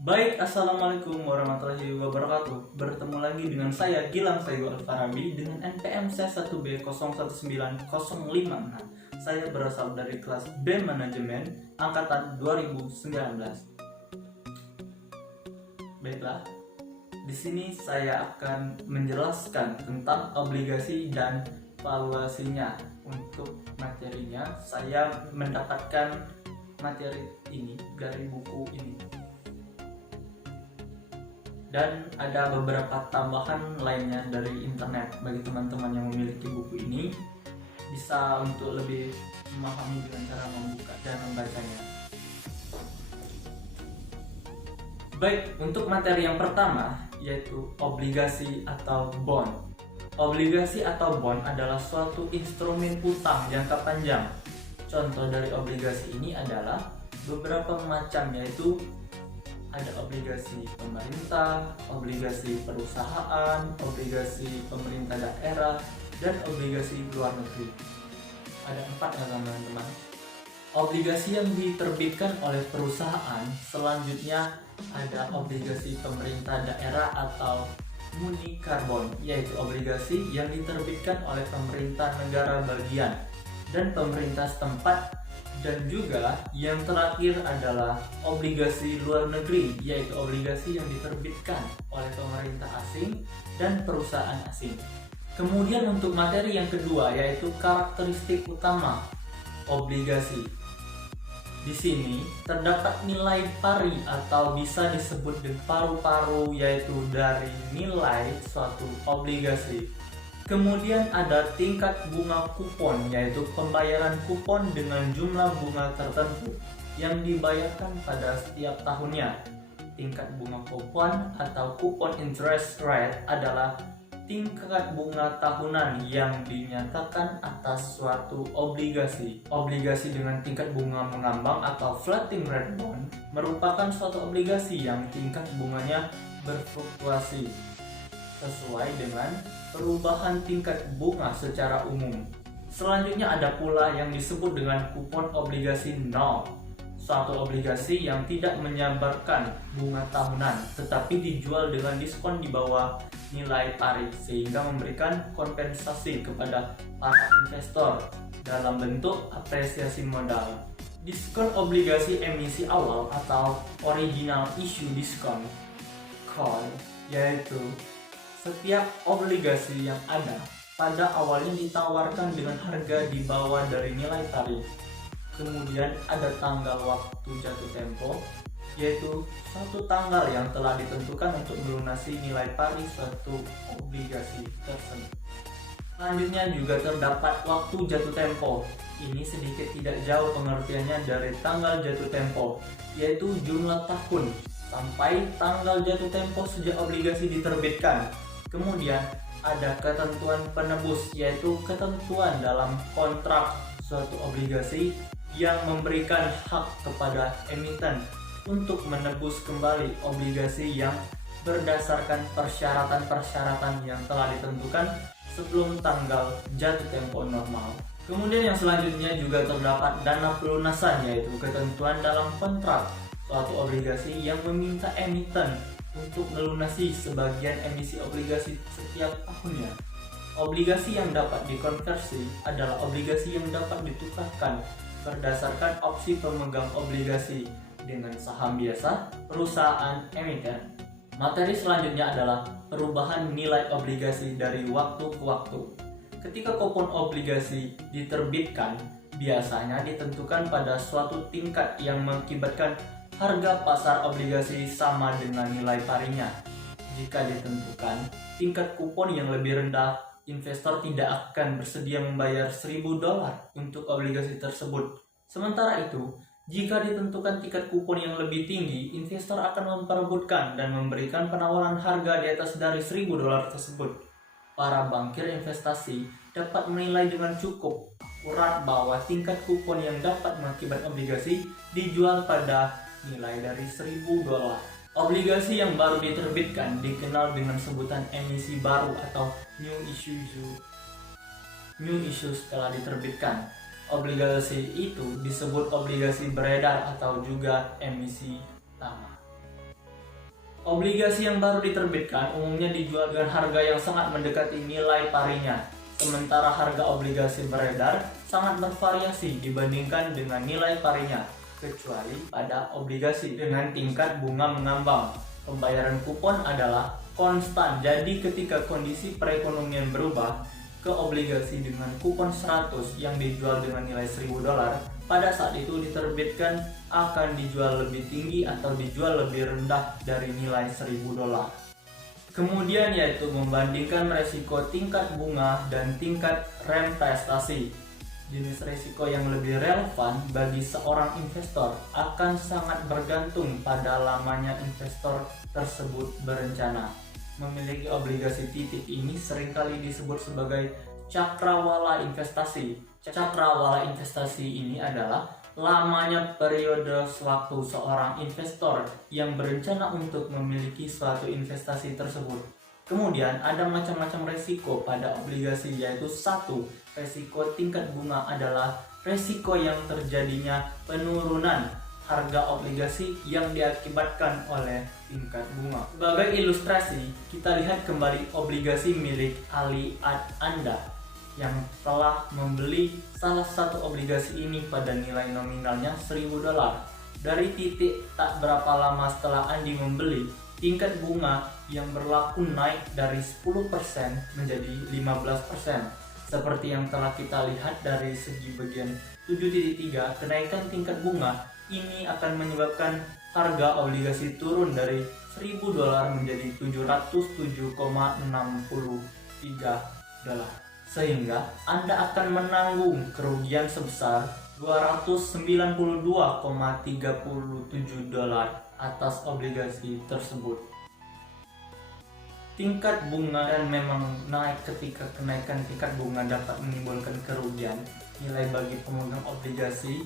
Baik, Assalamualaikum warahmatullahi wabarakatuh. Bertemu lagi dengan saya Gilang Sayo Alfarabi dengan NPM C1B019056. Saya berasal dari kelas B Manajemen angkatan 2019. Baiklah, di sini saya akan menjelaskan tentang obligasi dan valuasinya. Untuk materinya, saya mendapatkan materi ini dari buku ini. Dan ada beberapa tambahan lainnya dari internet. Bagi teman-teman yang memiliki buku ini, bisa untuk lebih memahami dengan cara membuka dan membacanya. Baik, untuk materi yang pertama yaitu obligasi atau bond. Obligasi atau bond adalah suatu instrumen utang jangka panjang. Contoh dari obligasi ini adalah beberapa macam, yaitu ada obligasi pemerintah, obligasi perusahaan, obligasi pemerintah daerah, dan obligasi luar negeri. Ada 4 ya teman-teman. Obligasi yang diterbitkan oleh perusahaan, selanjutnya ada obligasi pemerintah daerah atau muni karbon, yaitu obligasi yang diterbitkan oleh pemerintah negara bagian dan pemerintah setempat. Dan juga yang terakhir adalah obligasi luar negeri, yaitu obligasi yang diterbitkan oleh pemerintah asing dan perusahaan asing. Kemudian untuk materi yang kedua yaitu karakteristik utama obligasi. Di sini terdapat nilai pari atau bisa disebut dengan paru-paru, yaitu dari nilai suatu obligasi. Kemudian ada tingkat bunga kupon, yaitu pembayaran kupon dengan jumlah bunga tertentu yang dibayarkan pada setiap tahunnya. Tingkat bunga kupon atau coupon interest rate adalah tingkat bunga tahunan yang dinyatakan atas suatu obligasi. Obligasi dengan tingkat bunga mengambang atau floating rate bond merupakan suatu obligasi yang tingkat bunganya berfluktuasi sesuai dengan perubahan tingkat bunga secara umum. Selanjutnya ada pula yang disebut dengan kupon obligasi nol, suatu obligasi yang tidak menyabarkan bunga tahunan tetapi dijual dengan diskon di bawah nilai pari sehingga memberikan kompensasi kepada para investor dalam bentuk apresiasi modal. Diskon obligasi emisi awal atau original issue discount call, yaitu setiap obligasi yang ada pada awalnya ditawarkan dengan harga di bawah dari nilai tarif. Kemudian ada tanggal waktu jatuh tempo, yaitu suatu tanggal yang telah ditentukan untuk melunasi nilai pari suatu obligasi tersebut. Selanjutnya juga terdapat waktu jatuh tempo. Ini sedikit tidak jauh pengertiannya dari tanggal jatuh tempo, yaitu jumlah tahun sampai tanggal jatuh tempo sejak obligasi diterbitkan. Kemudian ada ketentuan penebus, yaitu ketentuan dalam kontrak suatu obligasi yang memberikan hak kepada emiten untuk menebus kembali obligasi yang berdasarkan persyaratan-persyaratan yang telah ditentukan sebelum tanggal jatuh tempo normal. Kemudian yang selanjutnya juga terdapat dana pelunasan, yaitu ketentuan dalam kontrak suatu obligasi yang meminta emiten untuk melunasi sebagian emisi obligasi setiap tahunnya. Obligasi yang dapat dikonversi adalah obligasi yang dapat ditukarkan berdasarkan opsi pemegang obligasi dengan saham biasa perusahaan emiten. Materi selanjutnya adalah perubahan nilai obligasi dari waktu ke waktu. Ketika kupon obligasi diterbitkan, biasanya ditentukan pada suatu tingkat yang mengakibatkan harga pasar obligasi sama dengan nilai parinya. Jika ditentukan tingkat kupon yang lebih rendah, investor tidak akan bersedia membayar $1.000 untuk obligasi tersebut. Sementara itu, jika ditentukan tingkat kupon yang lebih tinggi, investor akan memperebutkan dan memberikan penawaran harga di atas dari $1.000 tersebut. Para bankir investasi dapat menilai dengan cukup akurat bahwa tingkat kupon yang dapat mengakibatkan obligasi dijual pada nilai dari $1.000. Obligasi yang baru diterbitkan dikenal dengan sebutan emisi baru atau new issue setelah diterbitkan. Obligasi itu disebut obligasi beredar atau juga emisi lama. Obligasi yang baru diterbitkan umumnya dijual dengan harga yang sangat mendekati nilai parinya, sementara harga obligasi beredar sangat bervariasi dibandingkan dengan nilai parinya, kecuali pada obligasi dengan tingkat bunga mengambang. Pembayaran kupon adalah konstan, jadi ketika kondisi perekonomian berubah, ke obligasi dengan kupon 100 yang dijual dengan nilai $1.000 pada saat itu diterbitkan akan dijual lebih tinggi atau dijual lebih rendah dari nilai $1.000. Kemudian yaitu membandingkan resiko tingkat bunga dan tingkat reinvestasi. Jenis resiko yang lebih relevan bagi seorang investor akan sangat bergantung pada lamanya investor tersebut berencana. Memiliki obligasi titik ini seringkali disebut sebagai cakrawala investasi. Cakrawala investasi ini adalah lamanya periode waktu seorang investor yang berencana untuk memiliki suatu investasi tersebut. Kemudian ada macam-macam resiko pada obligasi, yaitu satu, resiko tingkat bunga adalah resiko yang terjadinya penurunan harga obligasi yang diakibatkan oleh tingkat bunga. Sebagai ilustrasi, kita lihat kembali obligasi milik Anda yang telah membeli salah satu obligasi ini pada nilai nominalnya $1.000. Dari titik tak berapa lama setelah Andi membeli, tingkat bunga yang berlaku naik dari 10% menjadi 15%. Seperti yang telah kita lihat dari segi bagian 7.3, kenaikan tingkat bunga ini akan menyebabkan harga obligasi turun dari $1.000 menjadi $707,63, sehingga Anda akan menanggung kerugian sebesar $292,37 atas obligasi tersebut. Tingkat bunga dan memang naik. Ketika kenaikan tingkat bunga dapat menimbulkan kerugian nilai bagi pemegang obligasi.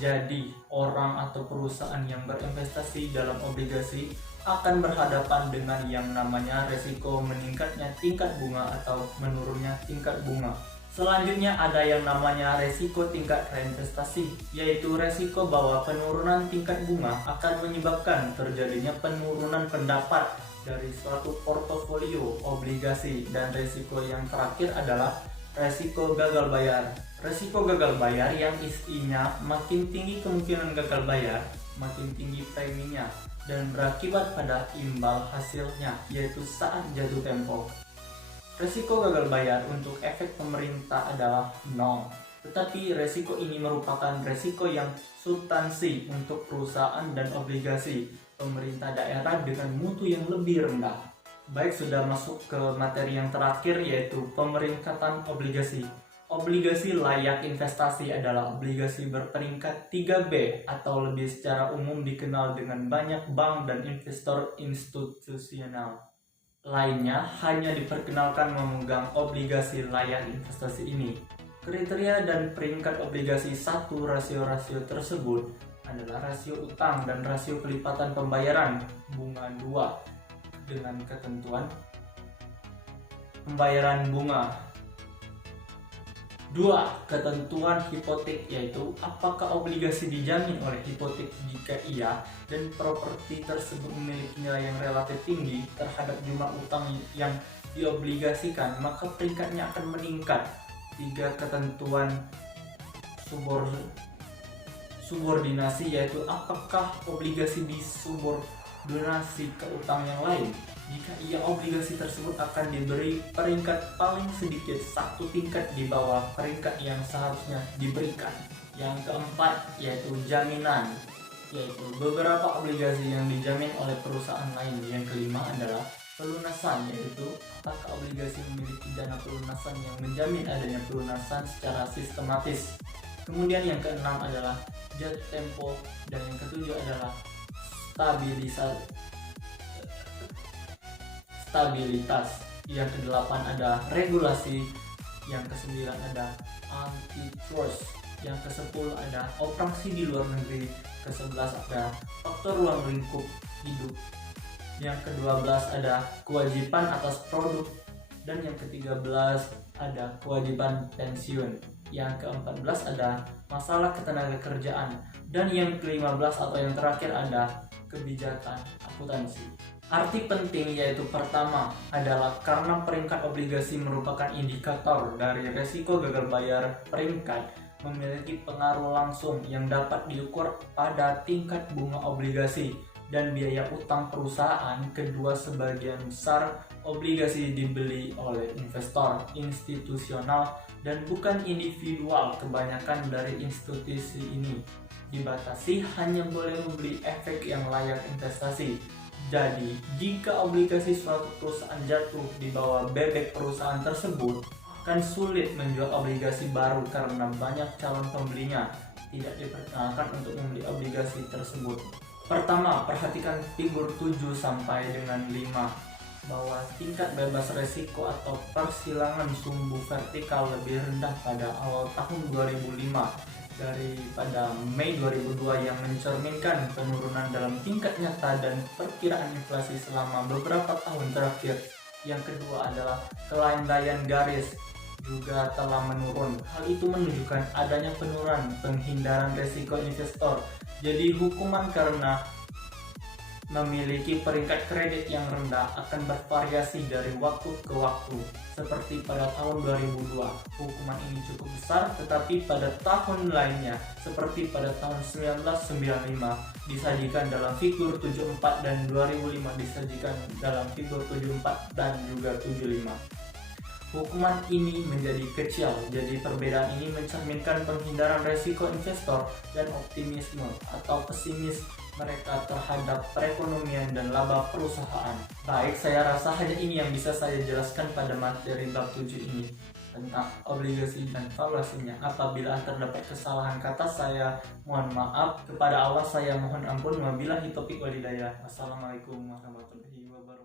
Jadi orang atau perusahaan yang berinvestasi dalam obligasi akan berhadapan dengan yang namanya resiko meningkatnya tingkat bunga atau menurunnya tingkat bunga. Selanjutnya ada yang namanya resiko tingkat reinvestasi, yaitu resiko bahwa penurunan tingkat bunga akan menyebabkan terjadinya penurunan pendapat dari suatu portofolio obligasi. Dan resiko yang terakhir adalah resiko gagal bayar. Resiko gagal bayar yang isinya makin tinggi kemungkinan gagal bayar, makin tinggi preminya, dan berakibat pada imbal hasilnya, yaitu saat jatuh tempo. Resiko gagal bayar untuk efek pemerintah adalah 0, tetapi resiko ini merupakan resiko yang substansi untuk perusahaan dan obligasi pemerintah daerah dengan mutu yang lebih rendah. Baik, sudah masuk ke materi yang terakhir, yaitu pemeringkatan obligasi. Obligasi layak investasi adalah obligasi berperingkat 3B atau lebih secara umum dikenal dengan banyak bank dan investor institusional lainnya hanya diperkenalkan memegang obligasi layak investasi ini. Kriteria dan peringkat obligasi satu rasio-rasio tersebut adalah rasio utang dan rasio kelipatan pembayaran bunga 2 dengan ketentuan pembayaran bunga. 2. Ketentuan hipotek, yaitu apakah obligasi dijamin oleh hipotek. Jika iya dan properti tersebut memiliki nilai yang relatif tinggi terhadap jumlah utang yang diobligasikan, maka peringkatnya akan meningkat. 3. Ketentuan subordinasi, yaitu apakah obligasi disubordinasi ke utang yang lain. Jika iya, obligasi tersebut akan diberi peringkat paling sedikit 1 tingkat di bawah peringkat yang seharusnya diberikan. Yang keempat yaitu jaminan, yaitu beberapa obligasi yang dijamin oleh perusahaan lain. Yang kelima adalah pelunasan, yaitu apakah obligasi memiliki dana pelunasan yang menjamin adanya pelunasan secara sistematis. Kemudian yang keenam adalah jatuh tempo, dan yang ketujuh adalah stabilitas. Yang kedelapan ada regulasi. Yang kesembilan ada antitrust. Yang ke-10 ada operasi di luar negeri. Ke-11 ada faktor ruang lingkup hidup. Yang ke-12 ada kewajiban atas produk. Dan yang ke-13 ada kewajiban pensiun. Yang ke-14 ada masalah ketenagakerjaan. Dan yang ke-15 atau yang terakhir ada kebijakan akuntansi. Arti penting yaitu pertama adalah karena peringkat obligasi merupakan indikator dari resiko gagal bayar peringkat memiliki pengaruh langsung yang dapat diukur pada tingkat bunga obligasi dan biaya utang perusahaan. Kedua, sebagian besar obligasi dibeli oleh investor institusional dan bukan individual. Kebanyakan dari institusi ini dibatasi hanya boleh membeli efek yang layak investasi. Jadi, jika obligasi suatu perusahaan jatuh di bawah bebek perusahaan tersebut, akan sulit menjual obligasi baru karena banyak calon pembelinya tidak diperkenalkan untuk membeli obligasi tersebut. Pertama, perhatikan figur 7 sampai dengan 5 bahwa tingkat bebas resiko atau persilangan sumbu vertikal lebih rendah pada awal tahun 2005 daripada Mei 2002 yang mencerminkan penurunan dalam tingkat nyata dan perkiraan inflasi selama beberapa tahun terakhir. Yang kedua adalah kelandaian garis juga telah menurun. Hal itu menunjukkan adanya penurunan penghindaran resiko investor. Jadi hukuman karena memiliki peringkat kredit yang rendah akan bervariasi dari waktu ke waktu. Seperti pada tahun 2002, hukuman ini cukup besar, tetapi pada tahun lainnya, seperti pada tahun 1995, disajikan dalam figur 74 dan 2005 disajikan dalam figur 74 dan juga 75. Hukuman ini menjadi kecil, jadi perbedaan ini mencerminkan penghindaran resiko investor dan optimisme atau pesimis mereka terhadap perekonomian dan laba perusahaan. Baik, saya rasa hanya ini yang bisa saya jelaskan pada materi bab 7 ini tentang obligasi dan valuasinya. Apabila terdapat kesalahan kata, saya mohon maaf. Kepada Allah saya mohon ampun. Wabillahi taufiq wal hidayah. Wassalamualaikum warahmatullahi wabarakatuh.